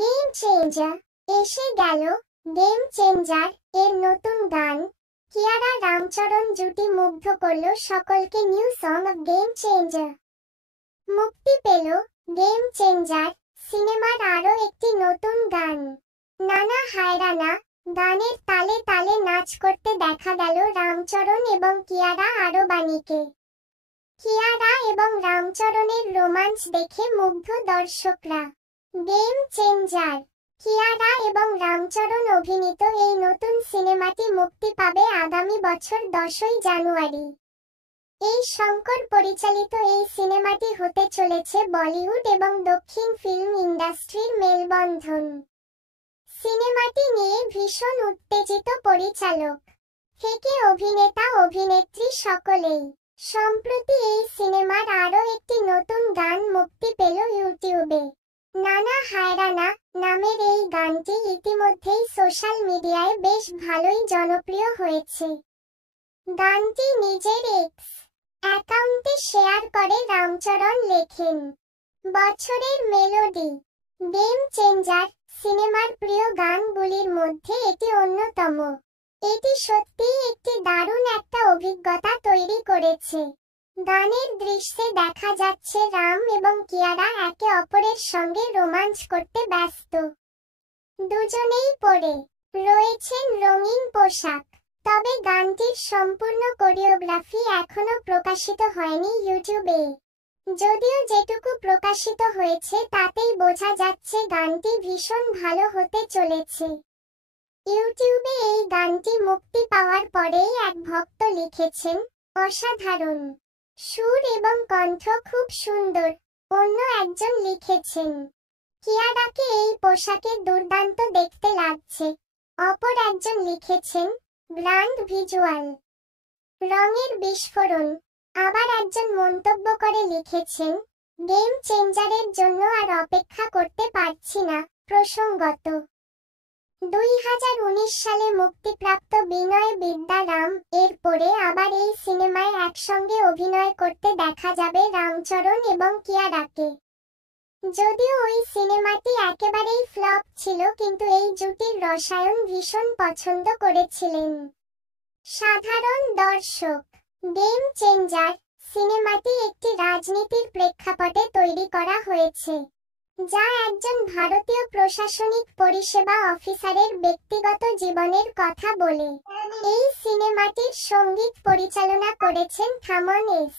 Game changer এসে গেল। Game changer এর নতুন গান কিয়ারা রামচরণ জুটি মুগ্ধ করল সকলকে। New song of game changer মুক্তি পেল। গেম চেঞ্জার সিনেমার আরো একটি নতুন গান নানা হায়রানা গানের তালে তালে নাচ করতে দেখা গেল রামচরণ এবং কিয়ারা আরবানীকে। কিয়ারা এবং রামচরণের রোমান্স দেখে মুগ্ধ দর্শকরা। গেম চেঞ্জার কিয়ারা এবং রামচরণ অভিনীত এই নতুন সিনেমাটি মুক্তি পাবে আগামী বছর 10ই জানুয়ারি। এই শঙ্কর পরিচালিত এই সিনেমাটি হতে চলেছে বলিউড এবং দক্ষিণ ফিল্ম ইন্ডাস্ট্রির মেলবন্ধন। সিনেমাটি নিয়ে ভীষণ উত্তেজিত পরিচালক থেকে অভিনেতা অভিনেত্রী সকলেই। সম্প্রতি এই সিনেমার আরো একটি নতুন গান মুক্তি পেল ইউটিউবে। নানা হায়রানা নামের এই গানটি ইতিমধ্যেই সোশ্যাল মিডিয়ায় বেশ ভালোই জনপ্রিয় হয়েছে। গানটি নিজের এক্স অ্যাকাউন্টে শেয়ার করে রামচরণ লেখেন, বছরের মেলোডি। গেম চেঞ্জার সিনেমার প্রিয় গানগুলির মধ্যে এটি অন্যতম। এটি সত্যিই একটি দারুণ একটা অভিজ্ঞতা তৈরি করেছে। গানের দৃশ্যে দেখা যাচ্ছে রাম এবং কিয়ারা একে অপরের সঙ্গে রোমাঞ্চ করতে ব্যস্ত। দুজনেই পরে রয়েছেন রঙিন পোশাক। তবে গানটির সম্পূর্ণ কোরিওগ্রাফি এখনো প্রকাশিত হয়নি ইউটিউবে। যদিও যেটুকু প্রকাশিত হয়েছে তাতেই বোঝা যাচ্ছে গানটি ভীষণ ভালো হতে চলেছে। ইউটিউবে এই গানটি মুক্তি পাওয়ার পরেই এক ভক্ত লিখেছেন, অসাধারণ সুর এবং কণ্ঠ খুব সুন্দর। অন্য একজন লিখেছেন, কিয়ারাকে এই পোশাকে দুর্দান্ত দেখতে লাগছে। অপর একজন লিখেছেন, গ্র্যান্ড ভিজুয়াল, রঙের বিস্ফোরণ। আবার একজন মন্তব্য করে লিখেছেন, গেম চেঞ্জারের জন্য আর অপেক্ষা করতে পারছি না। প্রসঙ্গত 2019 সালে মুক্তিপ্রাপ্ত বিনয় বিদ্যারাম এর পরে আবার এই সিনেমায় একসঙ্গে অভিনয় করতে দেখা যাবে রামচরণ এবং কিয়ারাকে। যদিও ওই সিনেমাটি একেবারেই ফ্লপ ছিল, কিন্তু এই জুটির রসায়ন ভীষণ পছন্দ করেছিলেন সাধারণ দর্শক। গেম চেঞ্জার সিনেমাটি একটি রাজনীতির প্রেক্ষাপটে তৈরি করা হয়েছে, যা একজন ভারতীয় প্রশাসনিক পরিষেবা অফিসারের ব্যক্তিগত জীবনের কথা বলে। এই সিনেমাটির সঙ্গীত পরিচালনা করেছেন থামন এস।